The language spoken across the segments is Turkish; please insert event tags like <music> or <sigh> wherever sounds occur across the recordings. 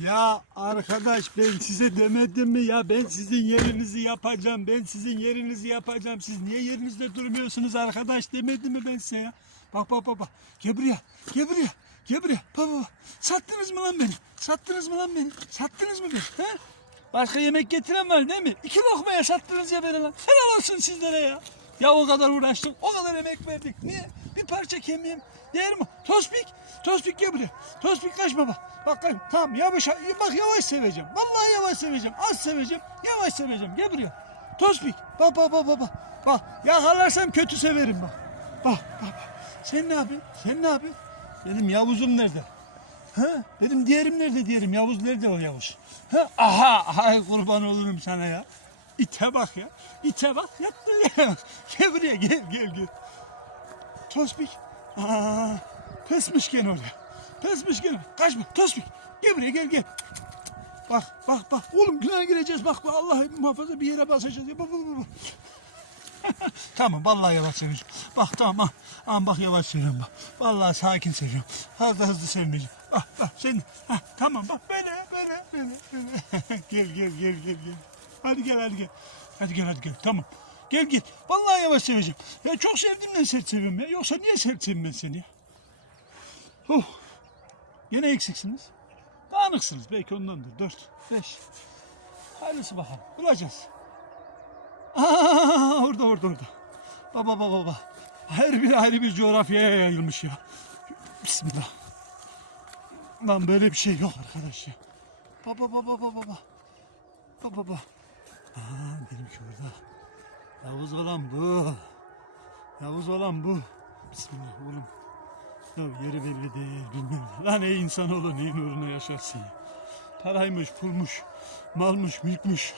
Ya arkadaş ben size demedim mi ya ben sizin yerinizi yapacağım ben sizin yerinizi yapacağım siz niye yerinizde durmuyorsunuz arkadaş demedim mi ben size ya bak bak bak bak gel buraya bak bak bak. sattınız mı lan beni sattınız mı lan beni sattınız mı beni he? Başka yemek getiren var değil mi? İki lokmaya sattınız ya beni lan. Helal olsun sizlere ya. Ya o kadar uğraştık, o kadar emek verdik. Niye? Bir parça kemiğim. Değer mi? Tospik, Tospik gel buraya. Tospik kaçma bak. Bak. Tamam yavaş, bak yavaş seveceğim. Vallahi yavaş seveceğim. Az seveceğim, yavaş seveceğim. Gel buraya. Tospik. Bak bak bak bak. Bak, bak. yakalarsam kötü severim bak. Bak bak bak. Sen ne yapıyorsun? Sen ne yapıyorsun? Benim Yavuz'um nerede? Ha? Benim diğerim nerede diğerim? Yavuz nerede o Yavuz? Ha? Aha! Ay kurban olurum sana ya. İte bak ya. İte bak. Yattı ya. <laughs> Gel buraya gel gel gel. Tospik. Aa, pesmiş gene oraya. Pesmiş gene. Kaçma. Tospik. Gel buraya gel gel. Bak bak bak. Oğlum günaha gireceğiz. Bak bak Allah muhafaza bir yere basacağız. Bak bak bak. <laughs> tamam vallahi yavaş seviyorum. Bak tamam ah, ah bak yavaş seviyorum bak. Vallahi sakin seviyorum. Fazla hızlı sevmeyeceğim. Ah bak sen ah, tamam bak böyle böyle böyle böyle. <laughs> gel gel gel gel gel. Hadi gel hadi gel. Hadi gel hadi gel tamam. Gel git. Vallahi yavaş seveceğim. Ya çok sevdiğimden sert seviyorum ya. Yoksa niye sert seveyim ben seni ya? Oh. Yine eksiksiniz. Dağınıksınız. Belki ondandır. Dört, beş. Hayırlısı bakalım. Bulacağız. Aa, orada orada orada. Baba baba baba. Her biri ayrı bir coğrafyaya yayılmış ya. Bismillah. Lan böyle bir şey yok arkadaş ya. Baba baba baba baba. Baba baba. Aa, benimki orada. Yavuz olan bu. Yavuz olan bu. Bismillah oğlum. Ya yeri belli değil bilmem. Lan ey insanoğlu neyin uğruna yaşarsın ya. Paraymış, pulmuş, malmış, mülkmüş.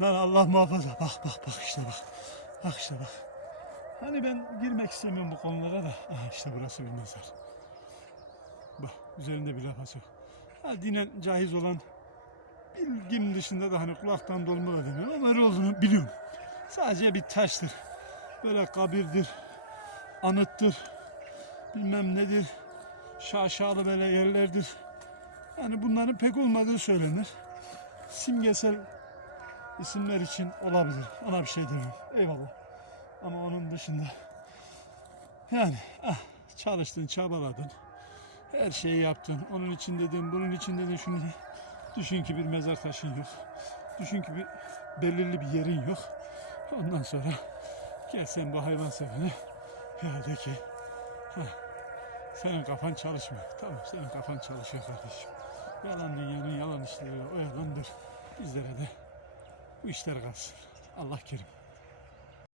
Lan Allah muhafaza. Bak bak bak işte bak. Bak işte bak. Hani ben girmek istemiyorum bu konulara da. Aha işte burası bir mezar. Bak üzerinde bir lafası. Ha, dinen caiz olan bilgim dışında da hani kulaktan dolma da demiyorum ama öyle olduğunu biliyorum. Sadece bir taştır. Böyle kabirdir, anıttır, bilmem nedir, şaşalı böyle yerlerdir. Yani bunların pek olmadığı söylenir. Simgesel isimler için olabilir. Ona bir şey demiyorum. Eyvallah. Ama onun dışında yani ah, çalıştın, çabaladın. Her şeyi yaptın. Onun için dedin, bunun için dedin, şunu dedin. Düşün ki bir mezar taşın yok. Düşün ki bir belirli bir yerin yok. Ondan sonra gel sen bu hayvan sevene ya de ki senin kafan çalışmıyor. Tamam senin kafan çalışıyor kardeşim. Yalan dünyanın yalan işleri o yalandır. Bizlere de bu işler kalsın. Allah kerim.